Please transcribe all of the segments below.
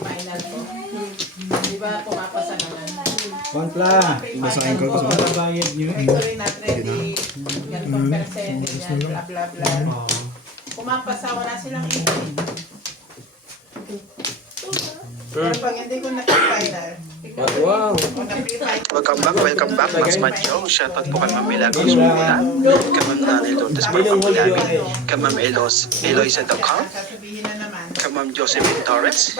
final ko. Di ba pumapasa naman? Konpla. Basahin ko. Para bayad nyo. Actually not ready. Ganitong percent, ganyan, bla bla bla. Pumapasa, wala silang ipin. Pero pag hindi ko na-final, Wow. Welcome back, Mas Madyo. Shoutout po kay Ma'am Milagros Mula, kay Ma'am Daniel Lourdes Marpapilami, kay Ma'am Eloisa Dacao, sasabihin na naman. kay Ma'am Josephine Torres,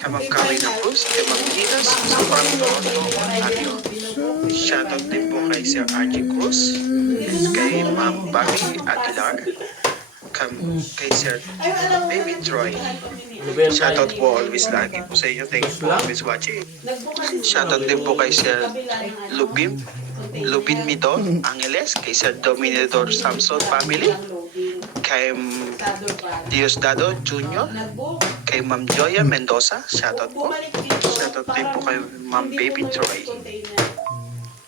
kay Ma'am Carina Cruz, kay Ma'am Ginas, sa Parang Toronto, Ontario. Shoutout din po kay Sir Archie Cruz, kay Ma'am Bobby Aguilar, kay Sir Baby Troy. Shoutout po always lagi po sa inyo. Thank you po always watching. Shoutout din po kay Sir Lubin Mito Angeles, kay Sir Dominador Samson family, kay Diosdado Jr., kay Ma'am Joya Mendoza. Shoutout po. Shoutout din po kay Ma'am Baby Troy.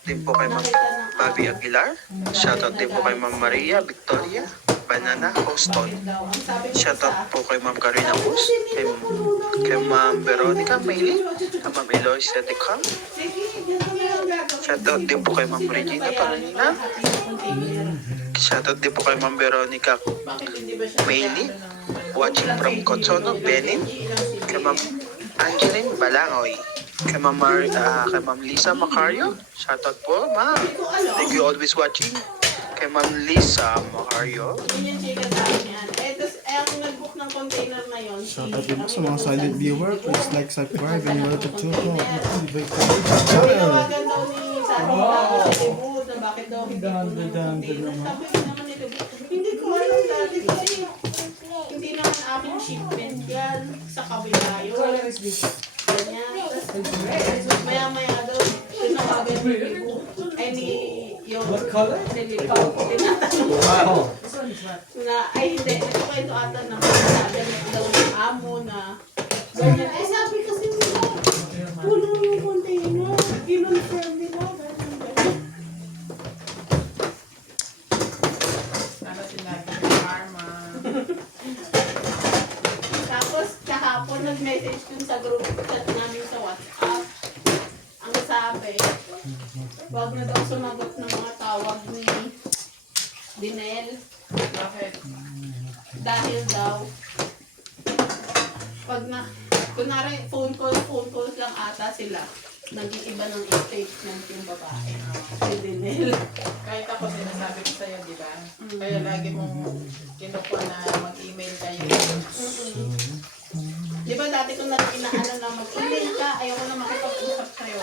Din po kay Ma'am Bobby Aguilar. Shoutout din po kay Ma'am Maria Victoria Banana Houston. Shoutout po kay Ma'am Karina Cruz, kay Ma'am Veronica Maylin, kay Ma'am Eloisa Dacao. Shoutout din po kay Ma'am Regina Paranina. Shoutout din po kay Ma'am Veronica Maylin, watching from Cotonou, Benin. Kay Ma'am Angeline Balangoy. Kay Ma'am Lisa Macario. Shoutout po, Ma'am. Thank you always watching. Kay Ma'am Lisa Macario. Ang nag-book ng container na yun. Shoutout din po sa mga silent viewer. Please like, subscribe, and welcome to Tinawagan daw ni Cebu na bakit daw hindi ko ng container. Sabi ko naman nito, hindi ko alam dati kasi hindi naman aking shipment yan sa kabila yun. Ganyan. Maya-maya daw, tinawagan ni Cebu. Ay ni yung tinatanong na, ay hindi, ito kwento ata na sabi daw ng amo na ganyan. Ay sabi kasi nila, puno yung container, kinonfirm nila. Para sinabi ng karma. Tapos kahapon nag-message dun sa group chat namin sa WhatsApp. Ang sabi, wag na daw sumagot ng mga tawag ni Dinel. Bakit? Dahil daw, pag na, kunwari phone calls lang ata sila, nag-iiba ng statement yung babae. Si Dinel. Kahit ako sinasabi ko sa'yo, di ba? Kaya lagi mong kinukuha na mag-email kayo. Di ba dati ko na inaano na mag-email ka, ayoko na makipag-usap sa'yo.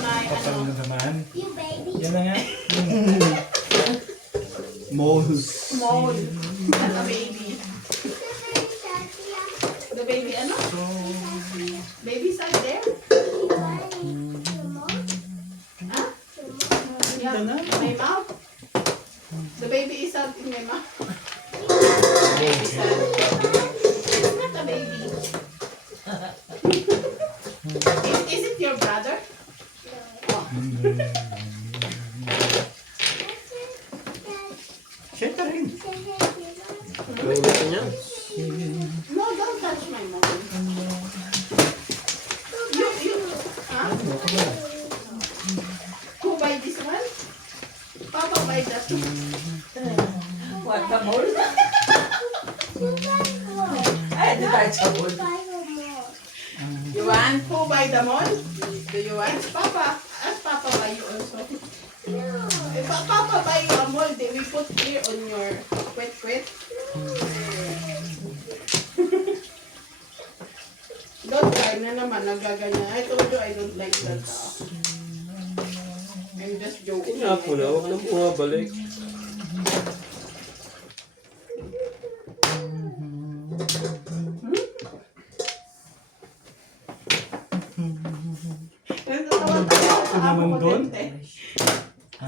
May ano. naman. Yan na nga. Moles. Small. At a baby. The baby ano? Baby's out there? Huh? Yeah. My mouth? The baby is out in my mouth. Baby's out. It's not a baby. Is it your brother? Oh. Share ka rin. No, don't touch my mom. Huh? Who buy this one? Papa buy that one. What, the mall? Ay, di tayo sa mall. You want? Who buy the mall? Do you want? Papa. Ask Papa buy you also. If Papa buy you a mold, they will put here on your kwet. Don't try na naman, nagaganyan. I told you I don't like that. I'm just joking. Nga po na, huwag nang bumabalik. naman doon?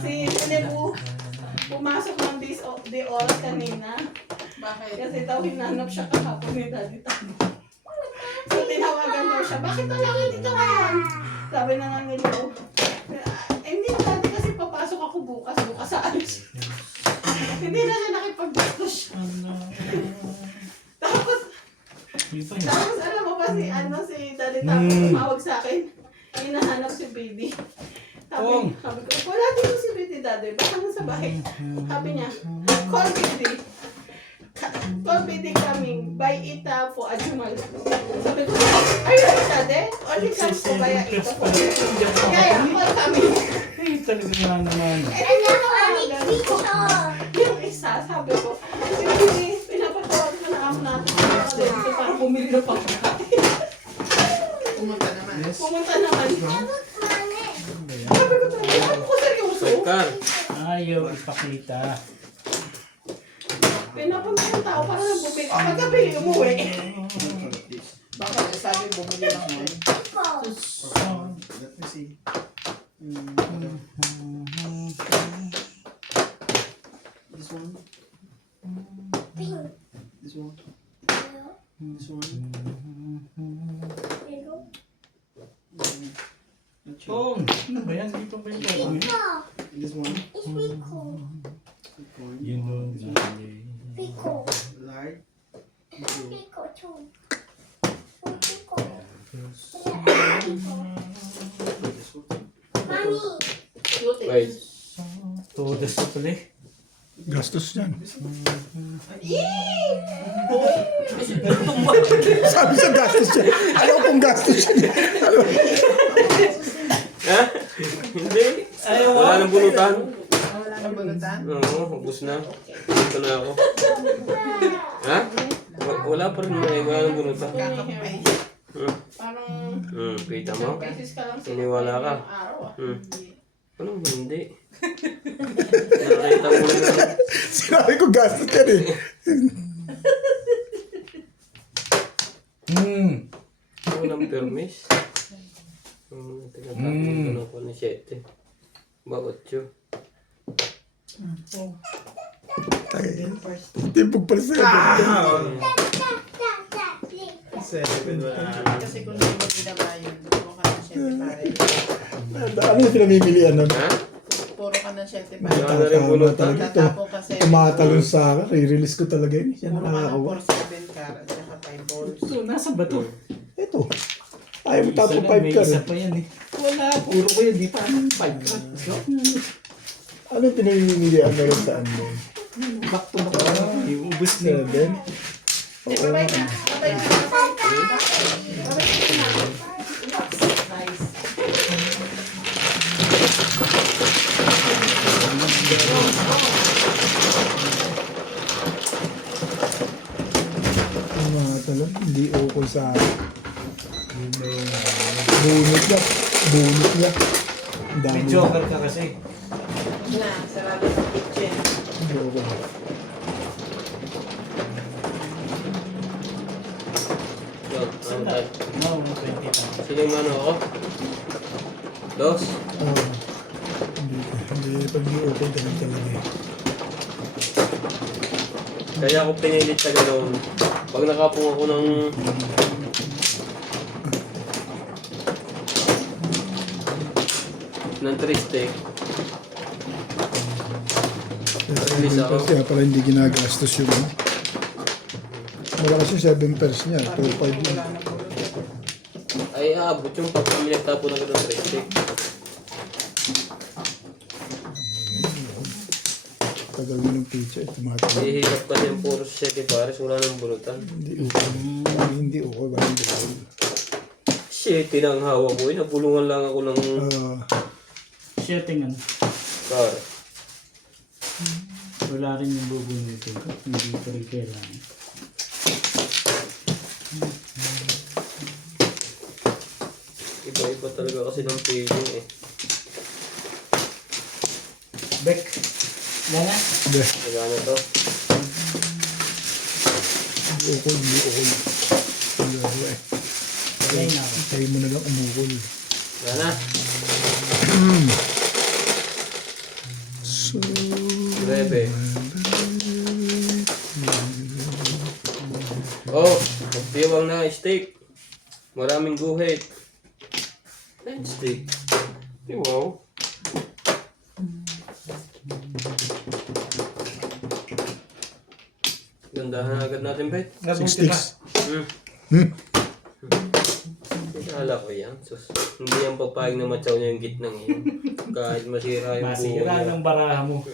Si Cebu, pumasok ng di oras kanina. Bakit? Kasi daw hinanap siya kahapon ni Daddy Tabo. So tinawagan daw siya, bakit wala ka dito ngayon? Sabi na nga nila, hindi Daddy kasi papasok ako bukas sa alis. Hindi na siya nakipag-discuss. Tapos, Tapos alam mo ba si Daddy Tapo tumawag sa akin. Hinahanap si Baby. Sabi ko, wala dito si Baby Daddy. Baka nasa bahay. Sabi niya, call Baby. Call Baby coming. Buy it for Ajumal. Sabi ko, are you ready Daddy? Only comes to buy it for Kaya, call kami. Talaga nga naman. Yung isa, sabi ko, Baby, pinapatawag ko na amo natin. Para bumili na pagkain. Pumunta naman. Pumunta naman. Sabi ko talaga, ako ko seryoso. Sakar. Ayaw ipakita. Pinapunta yung tao para na bumili. Pagkabili, umuwi. Baka sabi bumili lang yun. Let me see. This one. This one. This one. Not sure. Tong, ano ba yan? Dito ba yung gagawin? This one. Good one. Yun o. Light. This one. Wait. Todas na pala eh. Gastos yan. Sabi sa gastos yan. Ayaw pong gastos yan. Ha? Hindi. Wala nang bunutan. Wala nang balutan. Oo, ubus na. Dito na ako. Ha? Wala pa rin eh. Wala nang bunutan. Kakapay. Parang Kita mo? beses ka lang Siniwala ka. araw ah. Anong hindi? Nakita mo na. Sinabi ko gastos yan eh. Walang permis. Tinatapin ko na 7. Ba 8? Timpog pala sa'yo. Kasi kung hindi mo binabayad, puro ka ng 7 pare. Ano yung pinamimilian nun? Ha? Puro ka ng 7 Wala pare. na rin bunutan. Tatapo ka 7. Tumatalon sa akin. Re-release ko talaga yun. Yan Puro ka ng nakakawa. 4-7 car at saka 5 balls. So, nasa ba to? Ito. Ayaw mo tapo Isa lang, 5 may ka isa rin. pa yan eh. Wala, puro ko yan. Di pa 5 ka. So, Ano yung pinamimilian na rin saan mo? back to back. Yung ubus na yun. 7. Babay na. Babay na. Babay na. Nice. Yung mga talon, hindi okay sa akin. Bunot niya. Bunot niya. Ang dami. May joker ka kasi. Na, sarado sa kitchen. Hindi okay. Yun, ano tayo? No, 20 pa. Sino yung ano ako? Dos? Oo. Hindi, pag hindi okay, ganun talaga eh. Kaya ako pinilit sa gano'n. Pag nakapong ako ng... ng 3 stick. Release ako. Kaya pala hindi ginagastos yun. Wala kasi 7 pairs niya. 4-5 Wala yun. na balutan. Ay, aabot yung pag nagtapo na gano'n 3 stick. Tagal mo ng pizza. Tumatawag. Ihihilap kasi yung puro 7 pares. Wala nang bunutan. Hindi okay. Hindi okay. Walang bukol. 7 na ang hawak ko. Napulungan lang ako ng Setting ano. car. Wala rin yung bubunutin ko. Hindi ko rin kailangan. Iba-iba talaga kasi ng feeling eh. Beck. Yan na. Hindi. Nagana to. Hindi okay. Hindi okay. Hindi okay. Yan na ako. Tayo mo na lang umukol. Nagana. So... 9. Oh, magtiwang na steak. Maraming guhit. 9 steak. Wow. Gandahan agad natin, Bet. 6 sticks. Kala ko yan. Sus, hindi yan papayag na matsaw niya yung gitnang yun. Kahit masira yung buo Masira niya. ng baraha mo.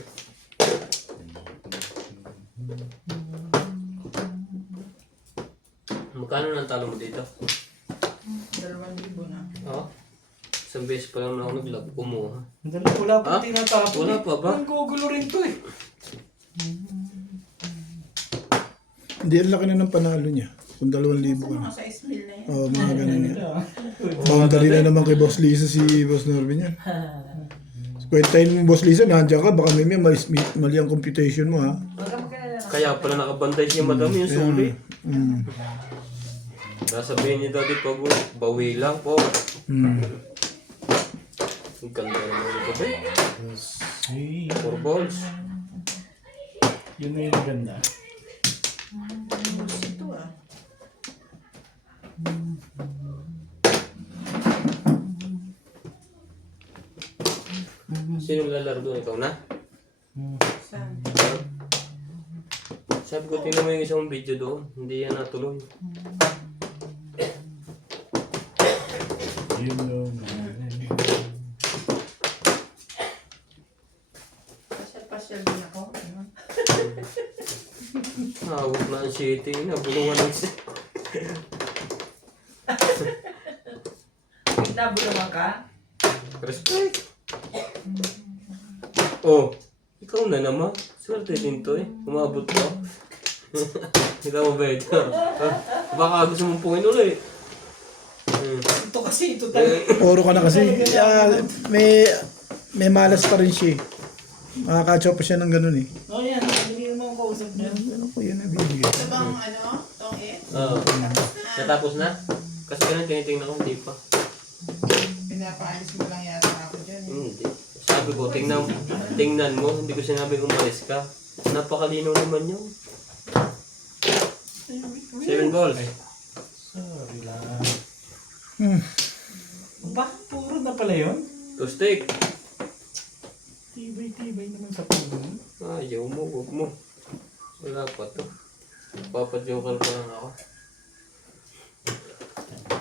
Magkano nang talo mo dito? 2,000 na. Oo. Isang beses pa lang na ako nag-log kumuha. Wala pa Ha? tinatapon. Wala pa ba? Ang gugulo rin to eh. Hindi, ang laki na ng panalo niya. Kung 2,000 ka na. Mga 6,000 na yan. Oo, mga ganun yan. Boundary na naman kay Boss Lisa si Boss Norvin yan. Kwentahin mo, Boss Lisa, nandiyan ka. Baka may mali ang computation mo, ha? Kaya pala nakabantay siya madam yung sulit. Mm. Sasabihin niya Daddy pag bawi lang po. Mm. Ang ganda naman ito ba? Hey, 4 balls. yun na yung maganda. Ito ah. Sino lalaro doon? Ikaw na? Saan? Sabi ko tingnan mo yung isang video doon. Hindi yan natuloy. Yun yung Pasyal-pasyal din ako. Ano? Hawak na ang city. Nabulungan ng city. Nabulawan ka? Respect. Oh, ikaw na naman. Swerte din to eh. Umabot ko. Ikaw mo ba ito? Baka gusto mong pungin ulit. Ito kasi, ito talaga. Oro ka na kasi. May malas pa rin siya. Makakatsaw pa siya ng ganun eh. Oh yan, hindi mo ang kausap niya. Ano ko yan nabibigay? Ito bang ano? Tong it? Oo. Natapos na? Kasi ganun tinitingnan ko, hindi pa. Pinapaalis mo lang yata ako dyan eh. Hindi. Sabi ko, tingnan mo. Hindi ko sinabing umalis ka. Napakalinaw naman yun. 7 balls. sorry lang. Hmm. Bakit puro na pala yun? 2 stick. Tibay-tibay naman sa puno. Ayaw mo, huwag mo. Wala pa to. Papajoker pa lang ako.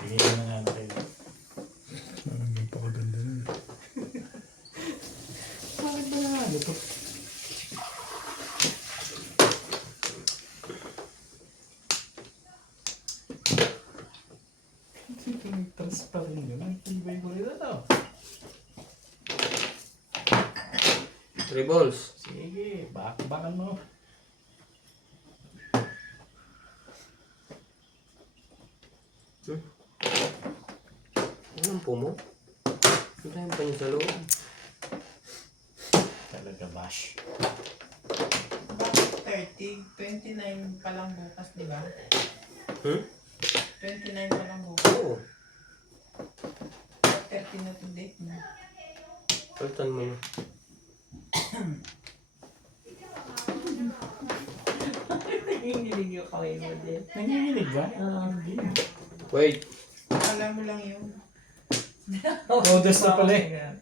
Tingin na nga na kayo. Napakaganda na. Bakit ba na ano to? Tinitras pa rin yun. Ang tibay ko rin ano. 3 balls. Sige, bakbakan mo. Anong po mo? Ang tayo pa niya sa loob. Talaga bash. Bakit 30? 29 pa lang bukas, di ba? 29 pa lang bukas. Oo. 30 na to date mo. Palitan mo na. Nanginginig yung kamay mo din. Nanginginig ba? Hindi. Wait. Alam mo lang yun. Todas na pala eh.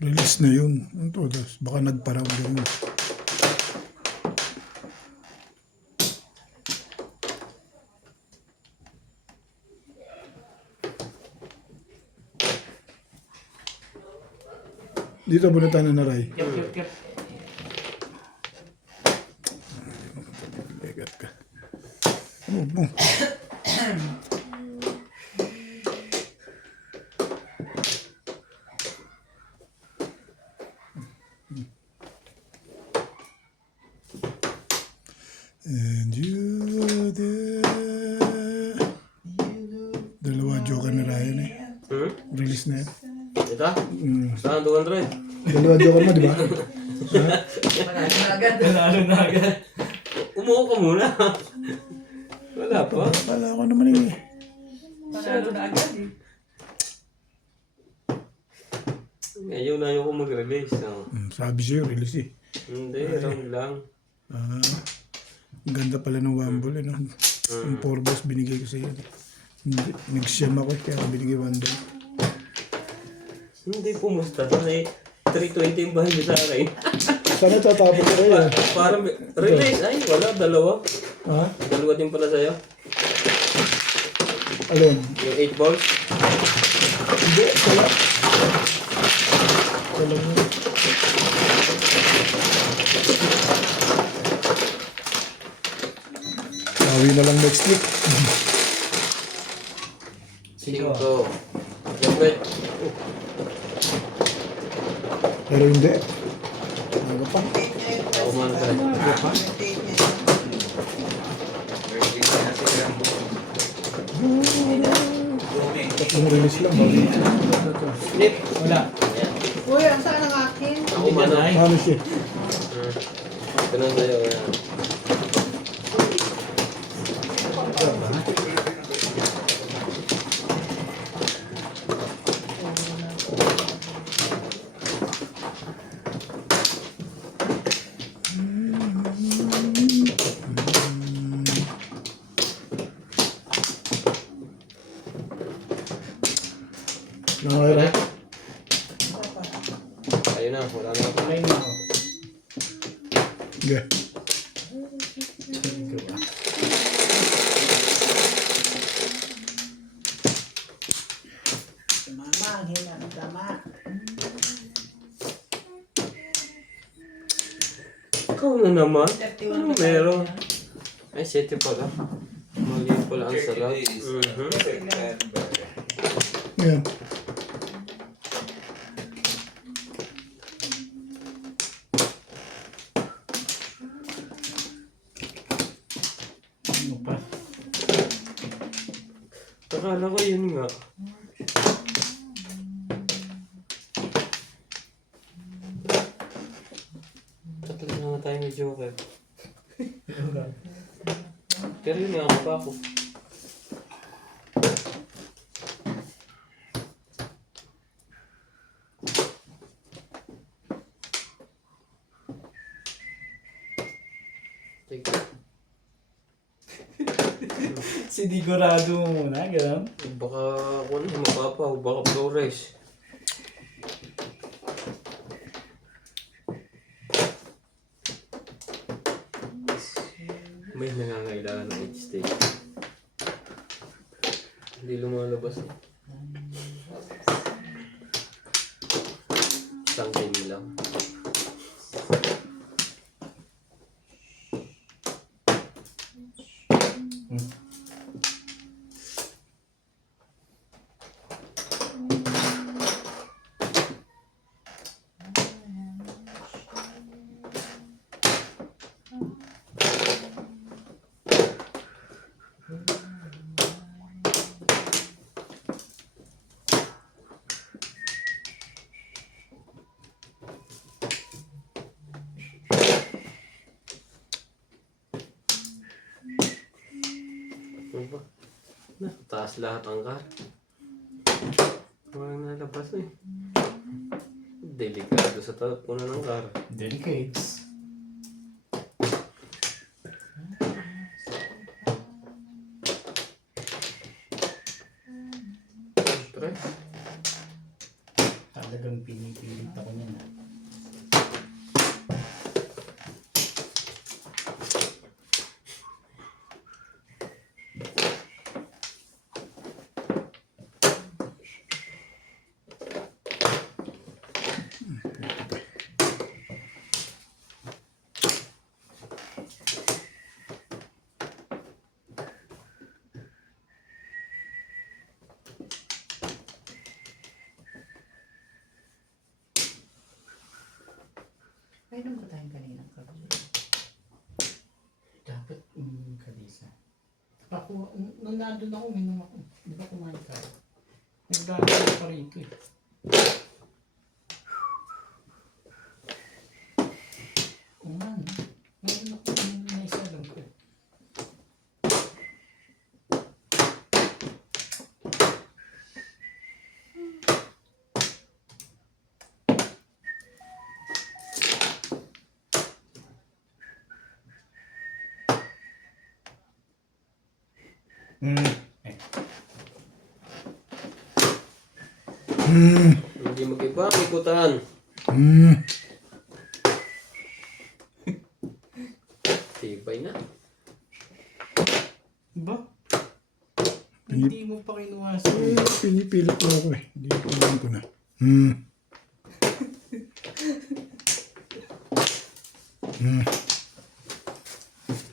Release na yun. Ang todas. Baka nagparaw ganun. Dito muna tayo na Ray. Yup. Legat ka. Move mo. And you there. Dalawa joker na Ryan eh. Release na yan. Ito? Mm. Saan 200? Dalawa joker mo, di ba? Nanalo na agad. Umuha ka muna. Wala pa. Wala ko naman eh. Panalo na agad eh. Ngayon na ko mag-release. No? Sabi sa'yo, release eh. Hindi, round lang. Ah, ang ganda pala ng Wambol eh. No? Yung 4 balls binigay ko sa'yo. Hindi, nag-siyam ako kaya binigay 1 ball. Hindi pumusta. Kasi 320 yung bahay niya sa akin. Sana tatapos ko kayo eh. Parang release. Ay, wala. Dalawa. Ha? Dalawa din pala sa'yo. Alin? Yung 8 balls. Hindi, wala. Wala mo. Sawi na lang next week. 5. Siyempre. Pero hindi. Ano pa? Ako man ka. Tatlong release lang. Bakit? Flip. Wala. Uy, ang saan ang akin? Ako man Ay. Ano siya? Ito na sa'yo. Yan. Nangyari? Ayun na. Wala na ako. Wala na ako. Sige. Mama, ang hina ng tama. Ikaw na naman. 31 Ano ba meron? tayo? Ay, 7 pala. Mali pala ang salat. Yan. Ano pa? Akala ko yun nga. Tatlo na nga tayo ni Joker. Pero yun nga pa ako. Teka. Sinigurado mo muna, gano'n? Baka ako na mapapaw, baka Flores. May nangangailangan ng each stage. Hindi lumalabas eh. Isang game lang. Ano ba? Taas lahat ang car. Walang nalabas eh. Delikado sa puno ng car. Delicates. Siyempre. Talagang pinipilit ako niyan. Kailan ba tayong kaninang kabi? Dapat kalisa. Ako, nung nandun ako, minum ako. Di ba kumain ka? Nagdadala pa rito eh. Oo nga, no? Meron ako na isa lang ko. Hindi mag-iba ang ikutan. Tibay na. Ba? Hindi mo pa kinuha Pinipilit mo ako eh. Hindi ko alam ko na.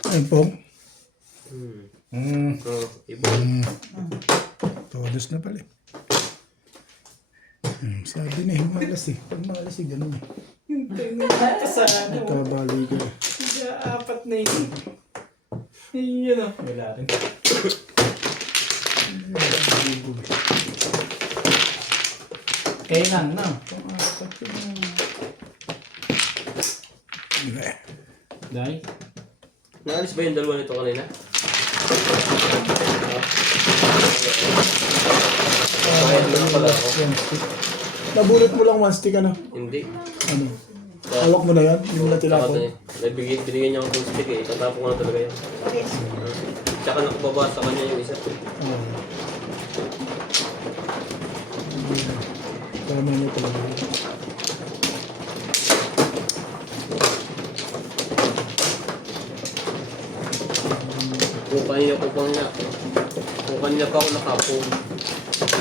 Ayun po. Oh, iba. Todos na pala eh. Sabi na himalas eh. Pag malas eh, ganun eh. Hintay mo pa sa ano. Nagkabali ka. Apat na yun. Yun o. Wala rin. Kailan na? Dahil? Naalis ba yung dalawa nito kanina? Bayad lang pala ako. One stick. Nabulot mo lang one stick ano? Hindi. Ano? Hawak mo na yan? Yung na tinapon? Binigyan niya ako ng stick eh. Itatapon ko na talaga yan. Tsaka nakababa sa kanya yung isa. Tama na talaga. Kung kanina pa ako nakapong.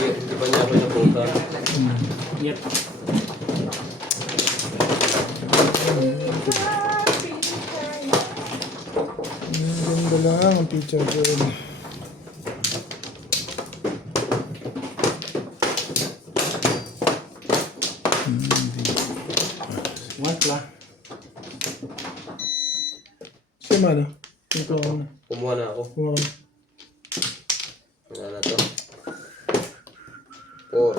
Di ba niya ako napunta? Yep. Ganda lang ang teacher ko. What la? Siya man ah. Ito ako na. Kumuha na ako. Kuha ka. Wala na to. 4,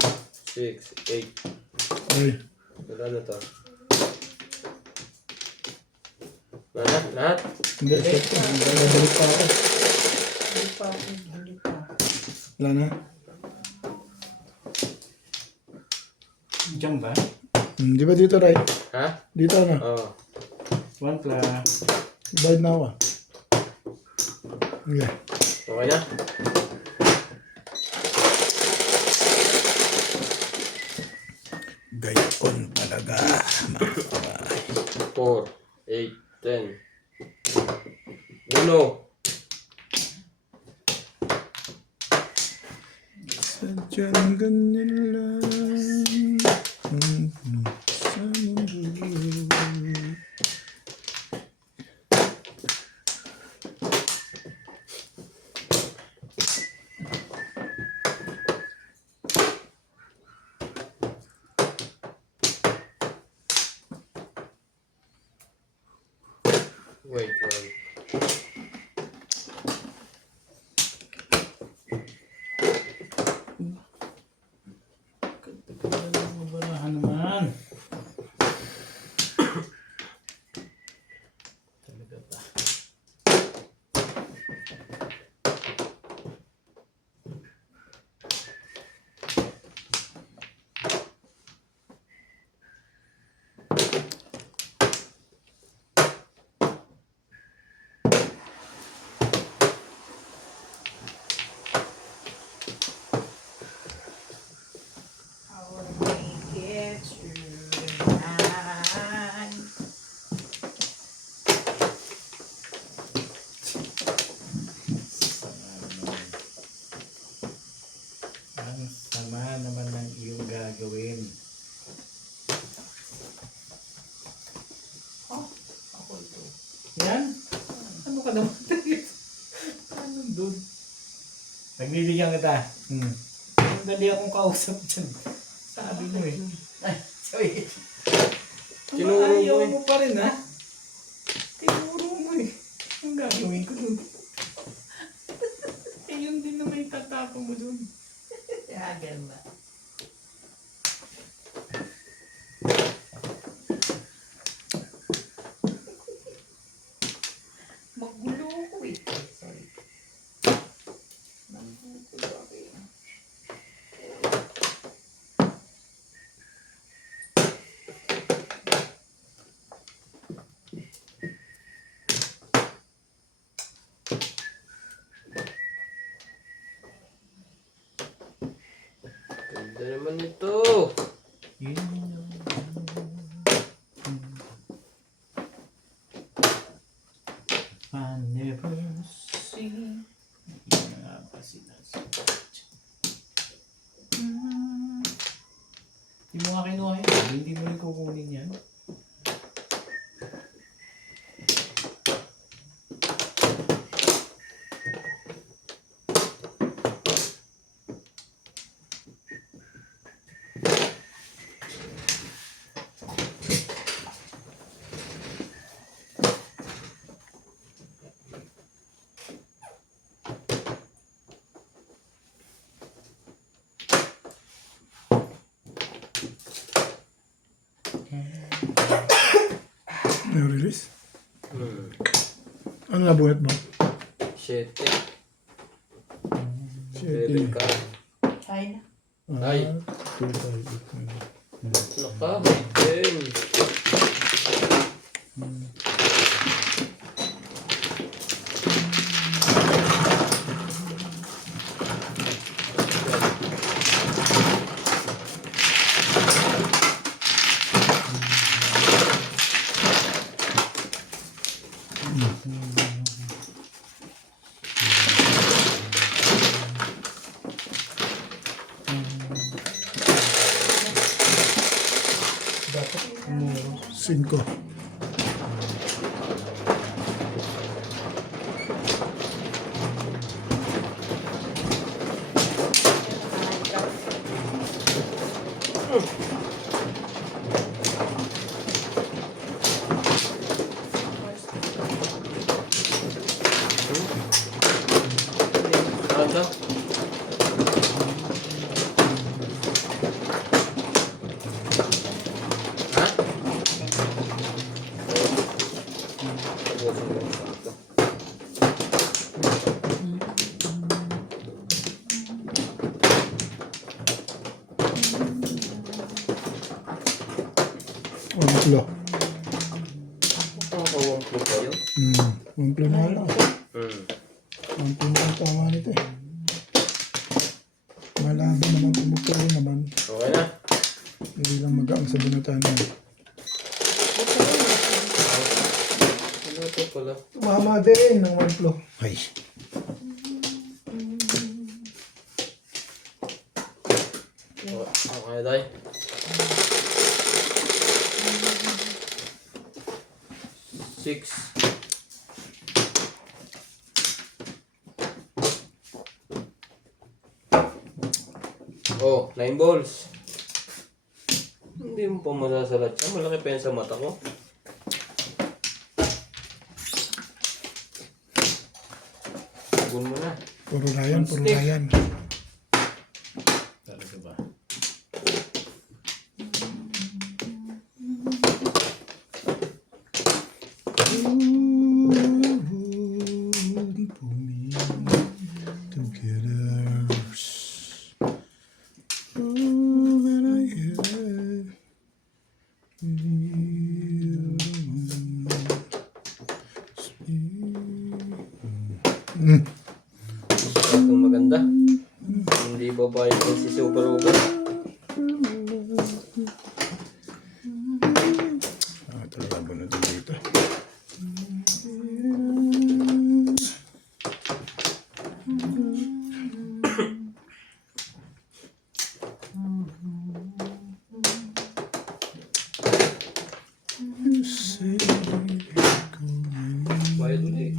6, 8. Ay. Wala na to. Wala na? Lahat? Hindi. Babalik pa ako. Wala na. Diyan ba? Di ba dito right? Ha? Dito na. Oo. One la. Bayad na ako ah. Okay. Okay na? Gayon talaga. 4, 8, 10. Uno. Sadyang ganyan lang. Sa mundo. Wait lang. Mabarahan naman. Talaga ba? Ang sama naman ng iyong gagawin. Ako ito. Yan? Ano ka naman? Ano doon? Nagbibigyan kita. Dali akong kausap dyan. Sabi mo eh. Ay, sorry. Tinuro mo Ayaw eh. mo pa rin ha? Tinuro mo eh. Ang gagawin ko doon. Eh yun din na may tatapang mo doon. Yagan na. Magulo ako eh. Sorry. Magulo ako eh. Ganda naman ito. I never see. Yan nga ba sinasabi? Hindi mo nga kinuha yun. Hindi mo rin kukunin yan. May release? Hmm. Ano nabunot mo? 7. Shit. Level ka. China. Ay. 2, 5, 8, 9. Naka, 10. Cinco. Nada. Ha? Wamplo. Nakakawang po kayo. Wamplo na lang. Hmm. Wamplo na ang tama nito eh. Malabo naman pumupuro naman. Okay na. Hindi lang magaang sa bunutan mo. Ano ito pala? Tumama din ng wamplo. Ay. Okay, day. Six. Oh, 9 balls. Hindi mo pa masasalat siya. Malaki pa yan sa mata ko. Tugon mo na. Puro Ryan, puro Stick. Ryan. Talaga ba? Itong maganda. Hindi ba ba yung si Super Over? Talaga bunutan dito. Bayad ulit.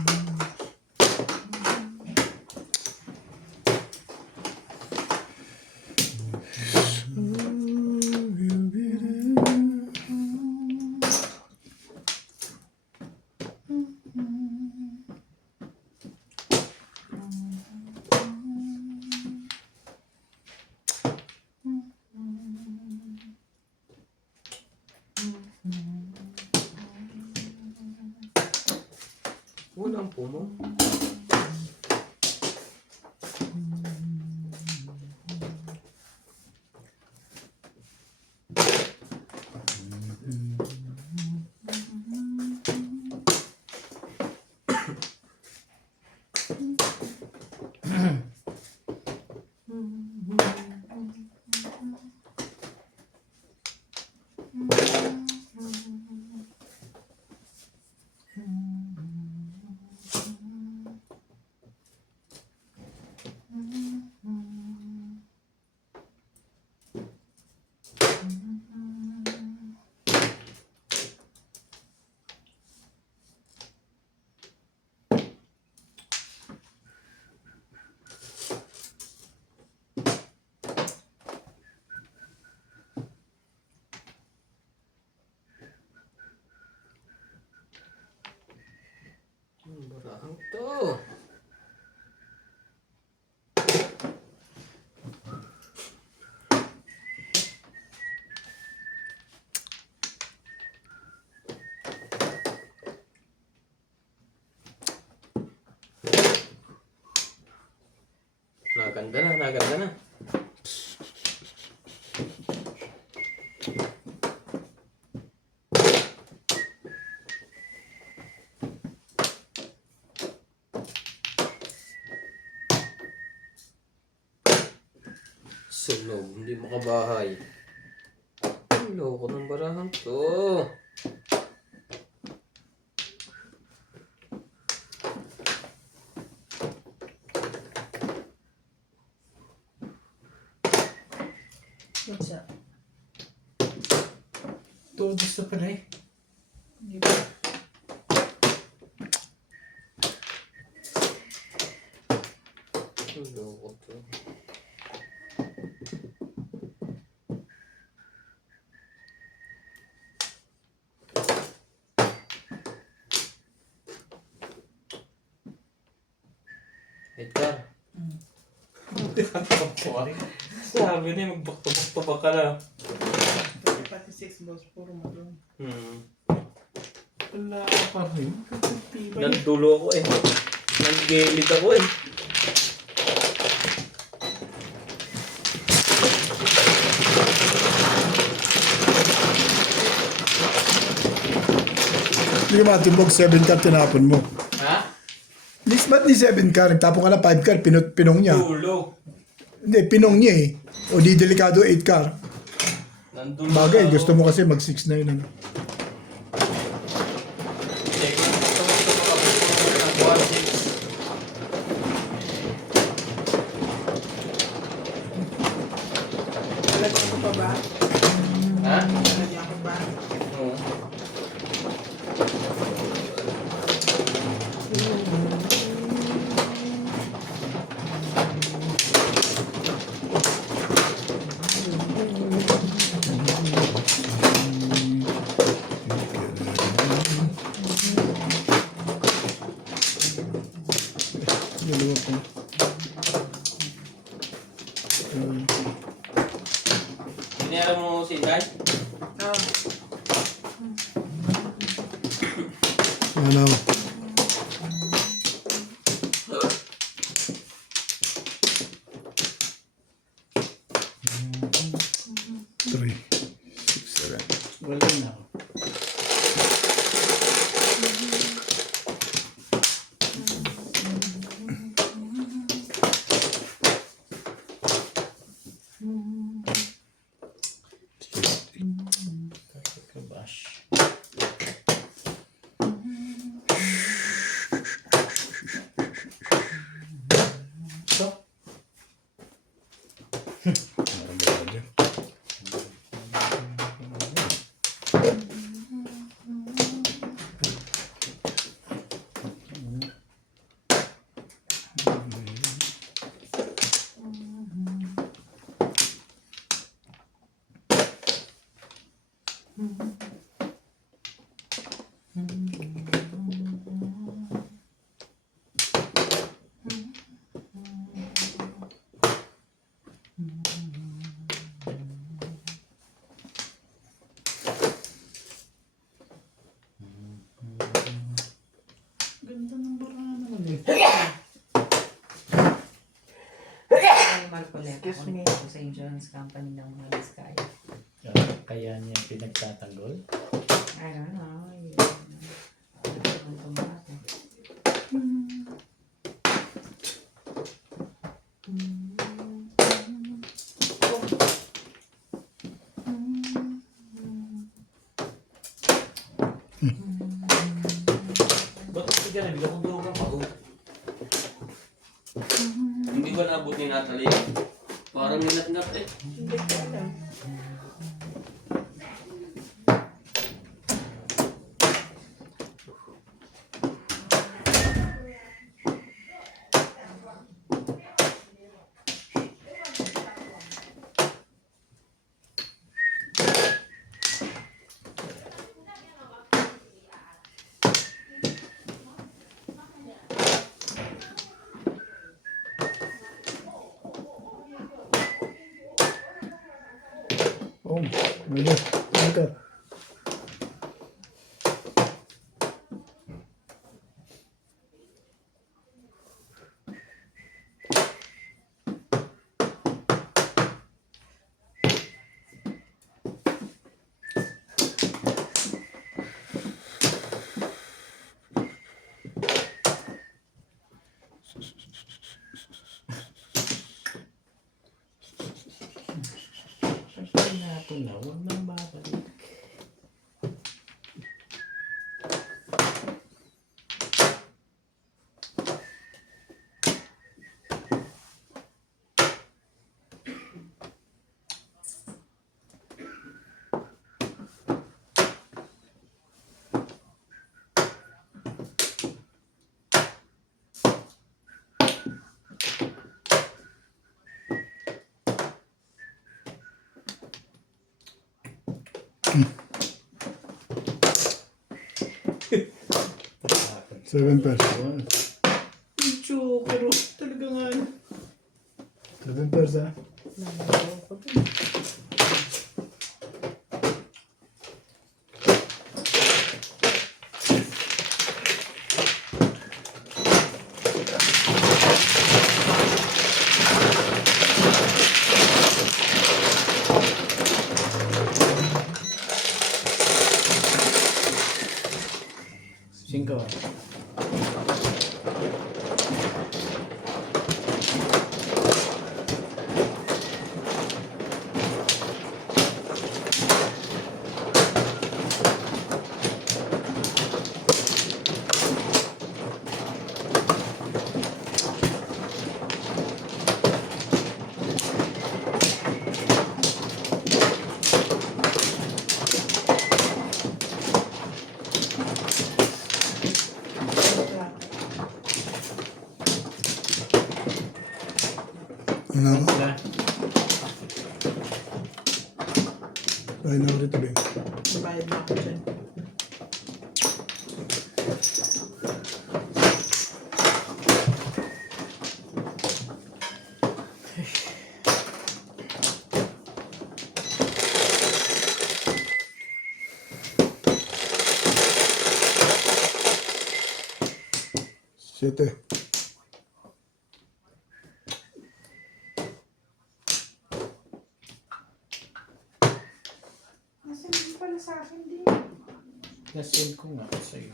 Walang pumo. Barahang to. Naganda na. Sunog, hindi makabahay. Ang loko ng barahang to. What's up? Todo sa pala eh. Hindi ba? Ang loko to. Edgar. Sabi niya, magbakta-bakta ka na. Pati 6 balls, puro malong. Wala pa rin. Kapag Nandulo ako eh. Nag-gilid ako eh. Hindi ka matimbog 7 car tinapon mo. Ha? Ba't ni 7 car? Tapon ka na 5 car, pinong niya. Dulo. Hindi, pinong niya eh. O di delikado 8 car. Nandulo Bagay, ako. gusto mo kasi mag 6 na yun. Ano? Hindi, kung gusto mo makabukod ng 1-6. Lalagyan ko pa ba? Ha? Lalagyan ko ba? Oo. Dalawa po. Biniyara mo si Inday? Ah, Ano? Three, six, seven. wala na ako. Kabash. So, Meron ba tayo dyan? ganda ng barang naman eh. excuse me. Ako sa insurance company ng Maliskaya. Kaya niya pinagtatanggol. I don't know. Ano naman tumako. Ba't kasi ka nabila kung durugan pa ko? Hindi ba naabot ni Natalie? Parang nilat-nat eh. Hindi ko alam. Kung. Ano? Ano ka? Pag nato na, huwag nang babalik. Seven pairs. Picho, pero talaga nga. 7 pairs ha. Cinco. Ano ako? Na. Kain na ako dito, Bing. Bayad na ako dyan. Siete. Nasaan din pala sa akin din? Nasend ko nga sa'yo.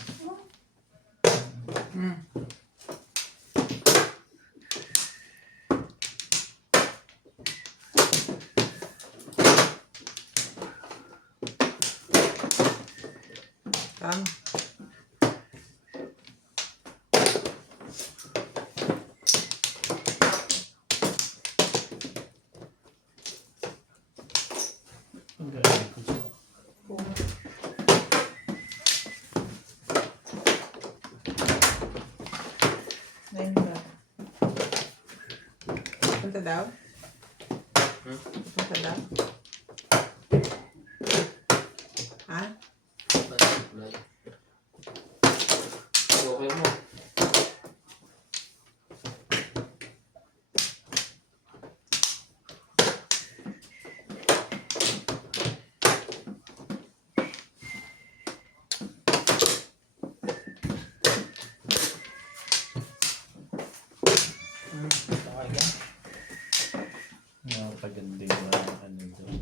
Ang Ang galing ko. Ngayon ba? Punta daw? Punta daw? Ha? Okay mo. Okay ka? Napaganda yung mga ano doon.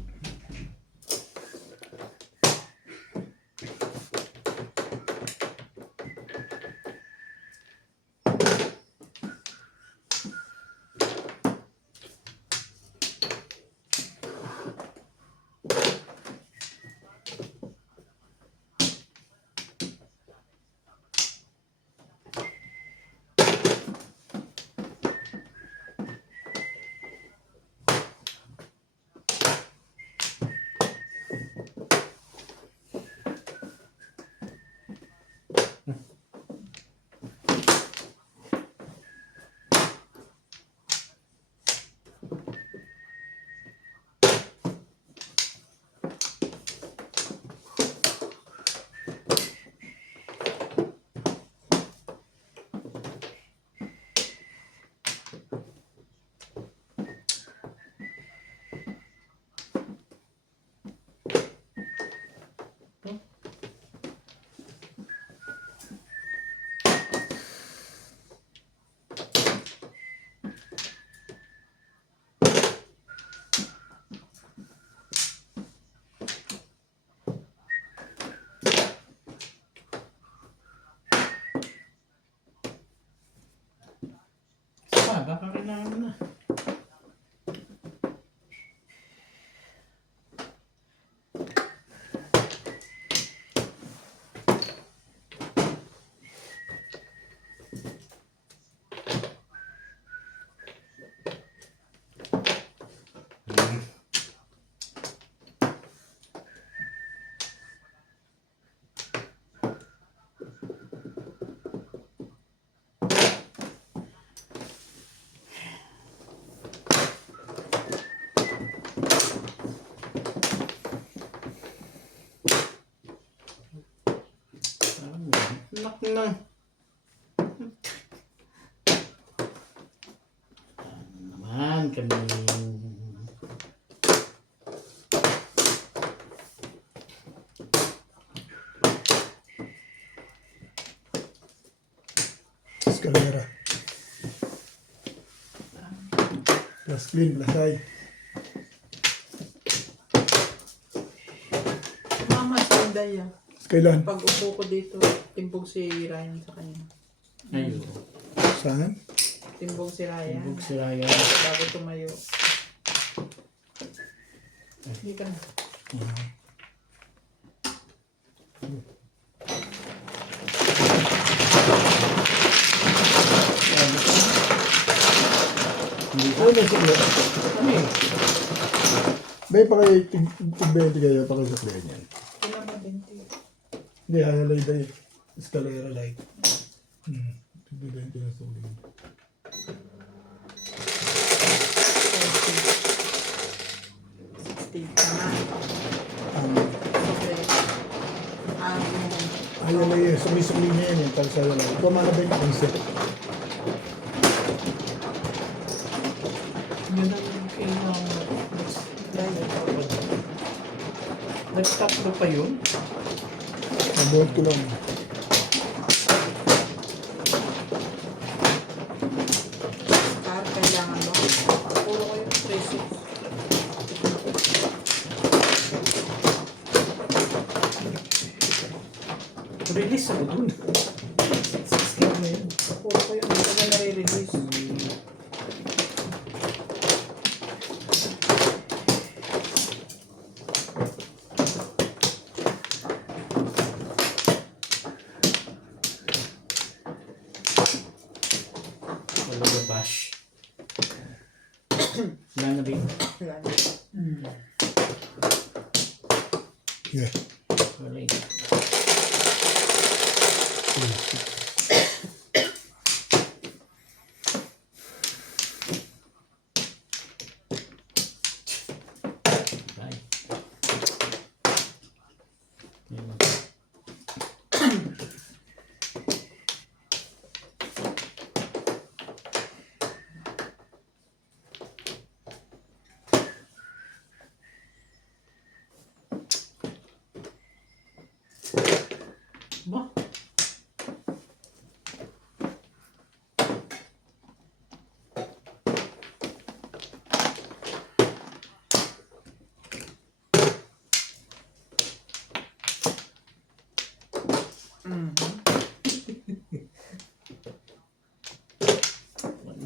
Escalera. Plus clean, plus high. Mama, sinda yan. Kailan? Pag upo ko dito, timbog si Ryan sa kanya. Ayun. Saan? Timbog si Ryan. Bug si Ryan. Bago tumayo. Hindi ka na. Hindi Ano na sigla? Ano yun? May pa kayo, tig-20 kayo pa kayo sa play niyan. Kailan ba 20? Hindi, highlight day. Escalera light. Tig-20 na sa ulit. 60. Tama. Okay. Highlight, sukli-sukli niya yan. Para sa highlight. Ikaw mga ba yung concept? Yun ang kailangan. Nagtatlo pa yun? Nabuhat ko lang. Scar, kailangan mo. Puro ko yung 3-6. Release ako dun. 16 na yun. Puro ko yung hindi ko na nare-release. Wala na bash. Wala na rin. Wala. Yeah. Wala eh. Ay. Yan. Ba?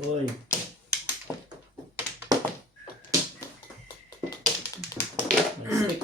Boy. Stick.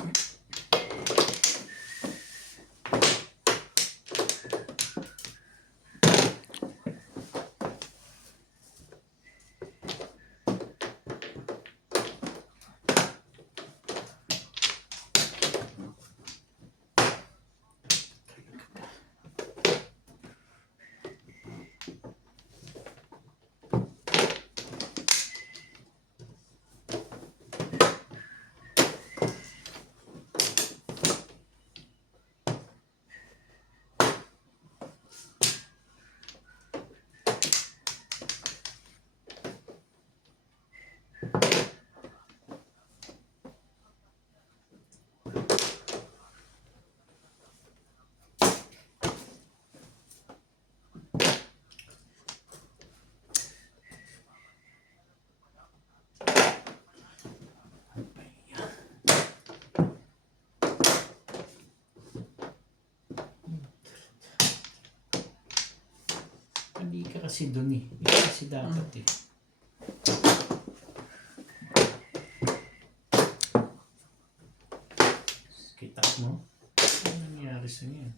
Hindi ka kasi dun eh. Hindi ka kasi dapat eh. Kita mo? Ano nangyari sa niya?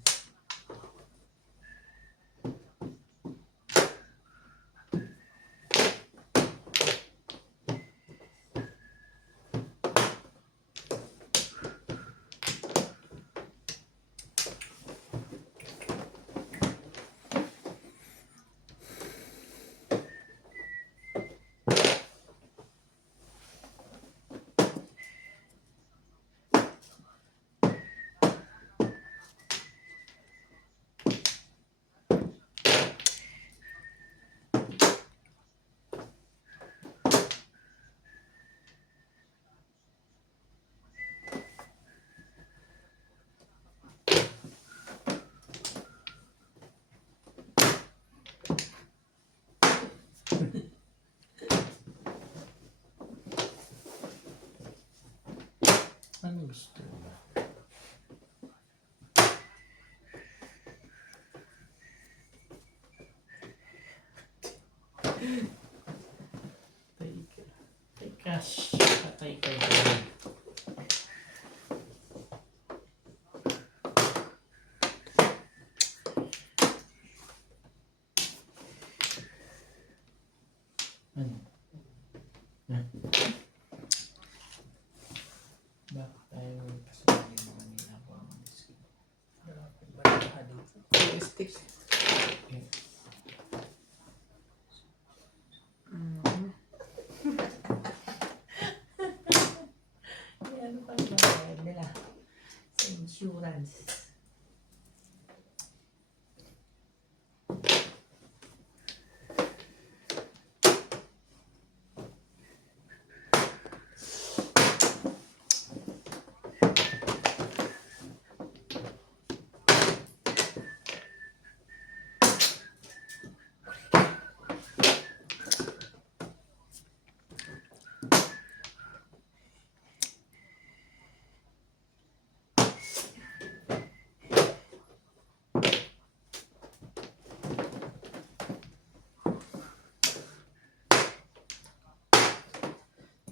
Teka. Patay ka dyan. Ano? Bakit tayo pasabi mo kanina po ang disk? Stick. Ano pa yung bayad nila? Sa insurance.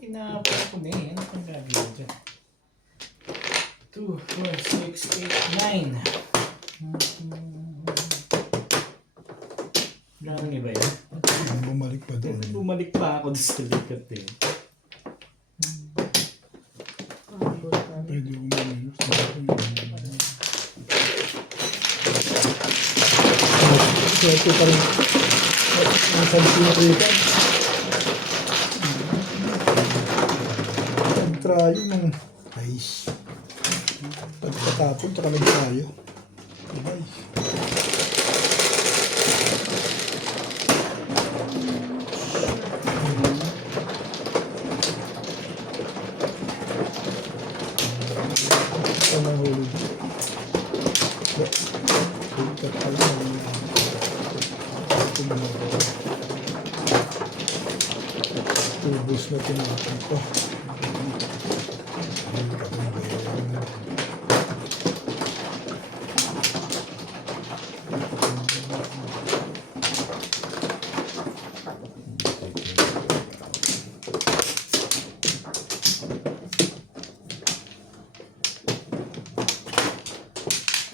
Inaapos ko na eh. Ano pang gagawin dyan? 2, 4, 6, 8, 9. Gano'n iba yun? Bumalik pa doon. Bumalik pa ako doon sa likat eh. Pwede ko maminus. Swerte pa rin. Ang sabi ko nakita. Nag-try ng ice. Pagkatapon, tsaka nag-try. Ay. Ito na huli. Ito pala. Tubos na tinapon ko.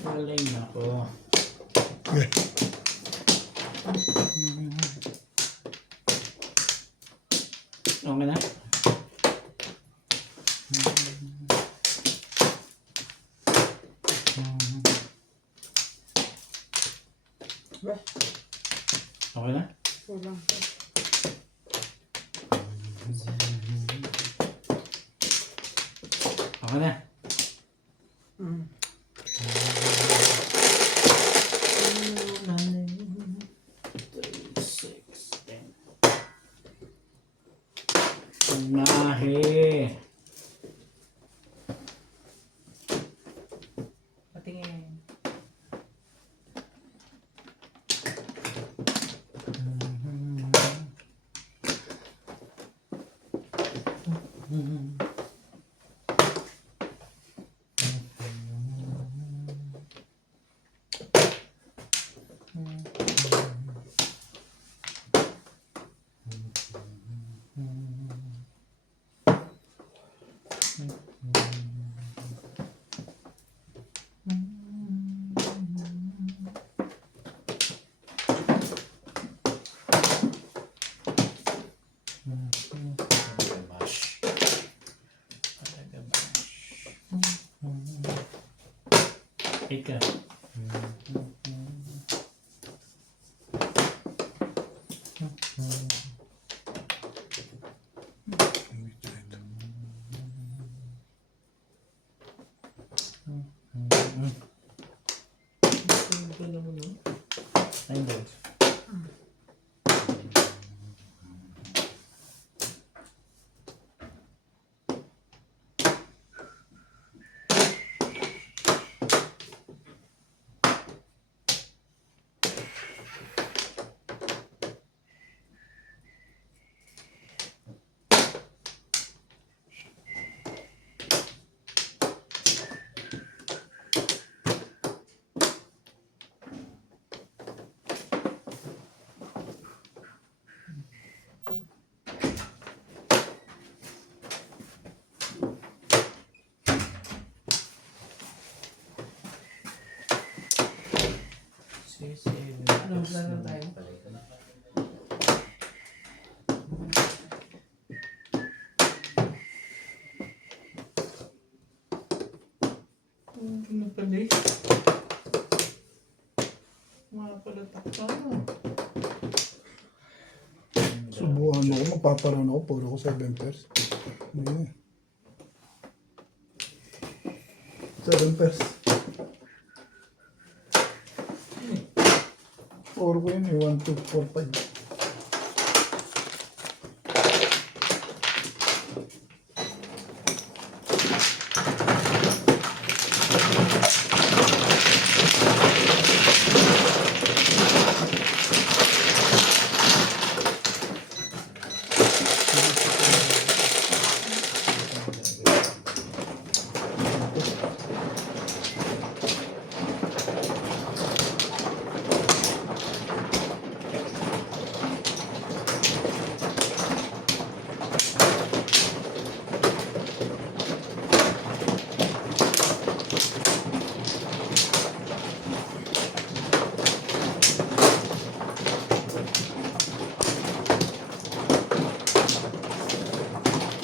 Walay na ako. Okay. Okay na? Okay na? Kulang. Okay na? Mm. 6, 10. Nahe. Patingin. Bash. Talaga bash. Ika. Ito naman no? 9 volts. Ano, maglaro tayo? Ano pala eh? Mga pala takpa. Subuhan ako, magpaparoon ako, puro ko 7 pairs. Ayan. 7 pairs. Puro ko yun eh, 1, 2, 4, 5.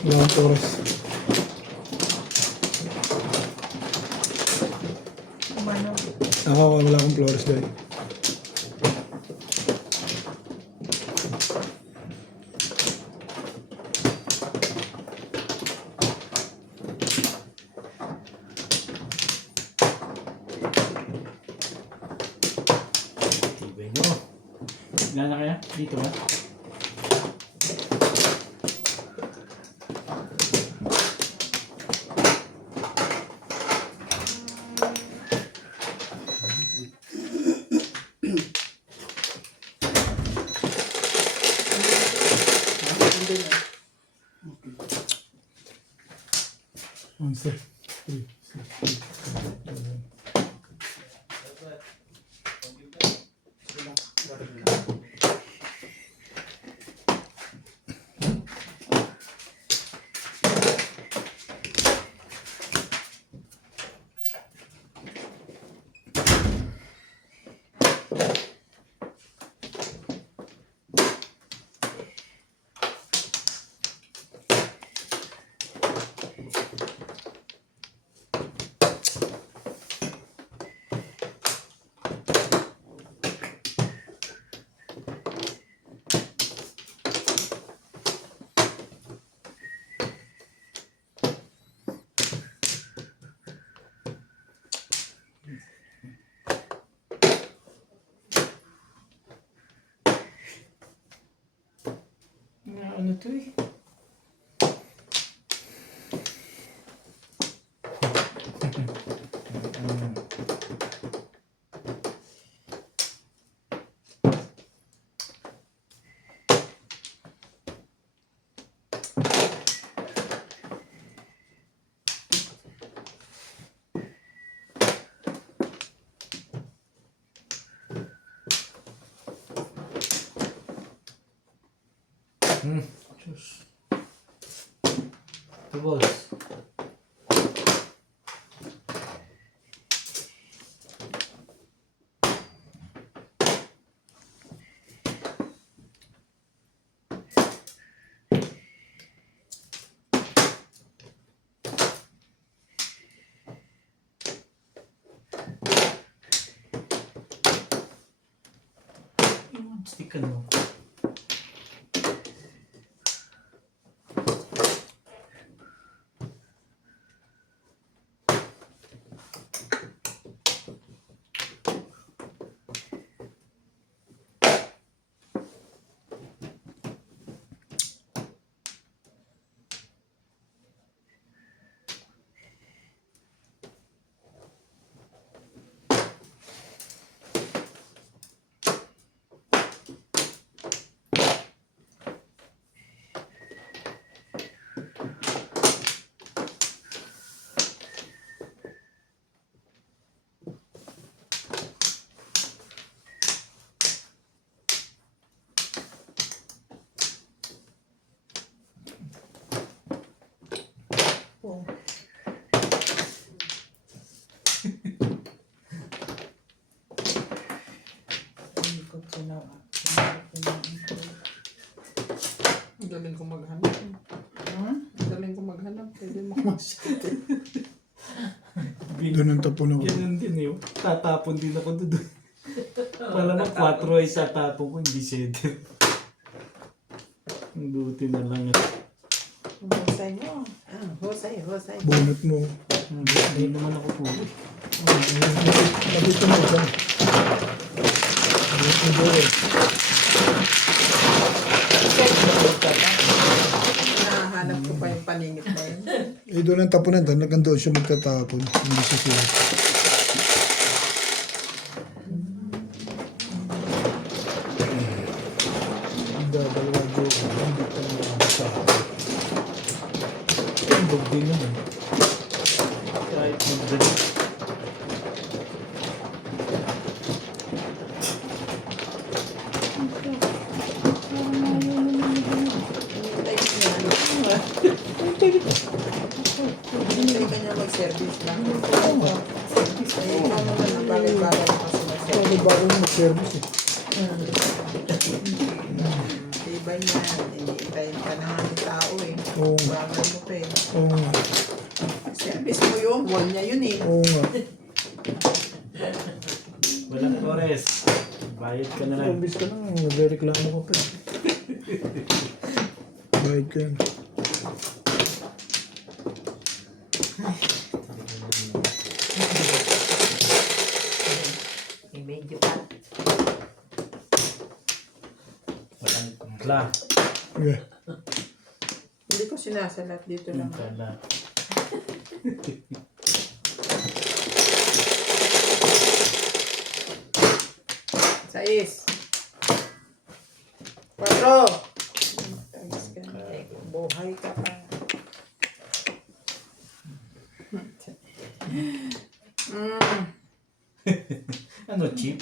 Wala akong Torres. Kumano. Ako, wala akong Flores dahil. Tibay mo. Wala na kaya? Dito ba? Answer. 3, 6, 8, 7. Ano to eh? Diyos. Ito boss. Yung stick ano? Doon ang tapon ako. Ganun din eh. Tatapon din ako doon. Pala mo 4 ay tatapon ko, hindi 7. Ang buti na lang at Husay mo. Husay. Bunot mo. hindi naman ako po. Labit ko na dyan. Labit mo doon. Nahanap ko pa yung paningit na yun. Eh, doon ang tapunan. Talagang doon siya magtatapon. Hindi siya sila. Dalawa joke. Hindi ka na sa Huwag din naman. Kahit magdali. Hintay ka niya. Hintay ka niya mag-service lang. Service. Ay, ikaw naman ang bagay-bagay na kasi mag-service. Ano ba akong mag-service eh? Diba niya, iniintayin ka na nga ng tao eh. Oo. Bagay mo pa eh. Oo nga. Service mo yun, wall niya yun eh. Oo nga. Walang oras. Bayad ka na lang. Service ka na. Nagreklamo ka pa. Bayad ka na. May medyo pa. Walang kumpla. Yeah. Hindi ko sinasalat dito lang. Kumpla. Sais. 4. Tagis ka na. Buhay ka pa. Ano, cheap?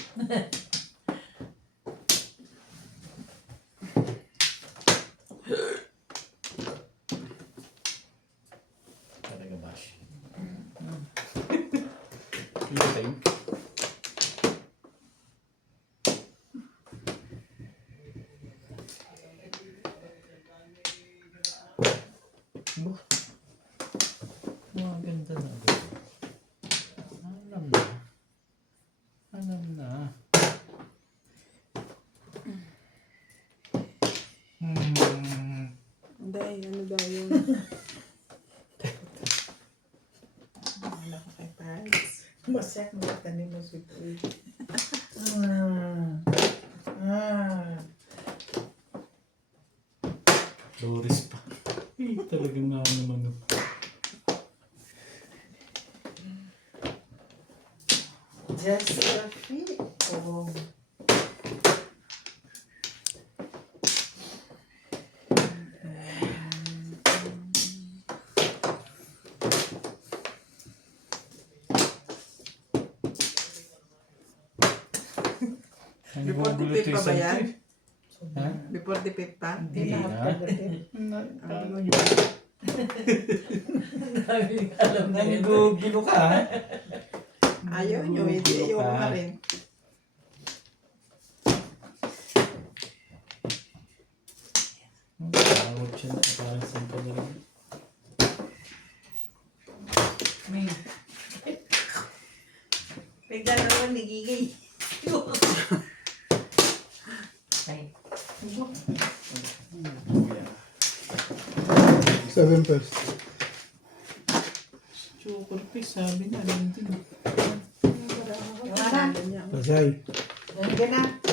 Talaga ba siya? You think? Mga ganda na. Alam na. Alam na. Hindi, ano daw yun? Wala ko kay Paris. Masak mo ka ni mo si Paris. Doris pa. Eh, talagang nga naman. Just a feet. Oh. Before the pip pa ba yan? Ha? Before the pip pa? Hindi na. Ano Alam na yun. Nanggugulo ka, ha? Ayaw nyo, hindi ayaw ko na rin. Tawag siya na. Parang sampa na rin. May. Bigla naman nagigay. Ay. 7 pairs. Chocolate, sabi na. Hindi. Wala. Pasay. Nandiyan na.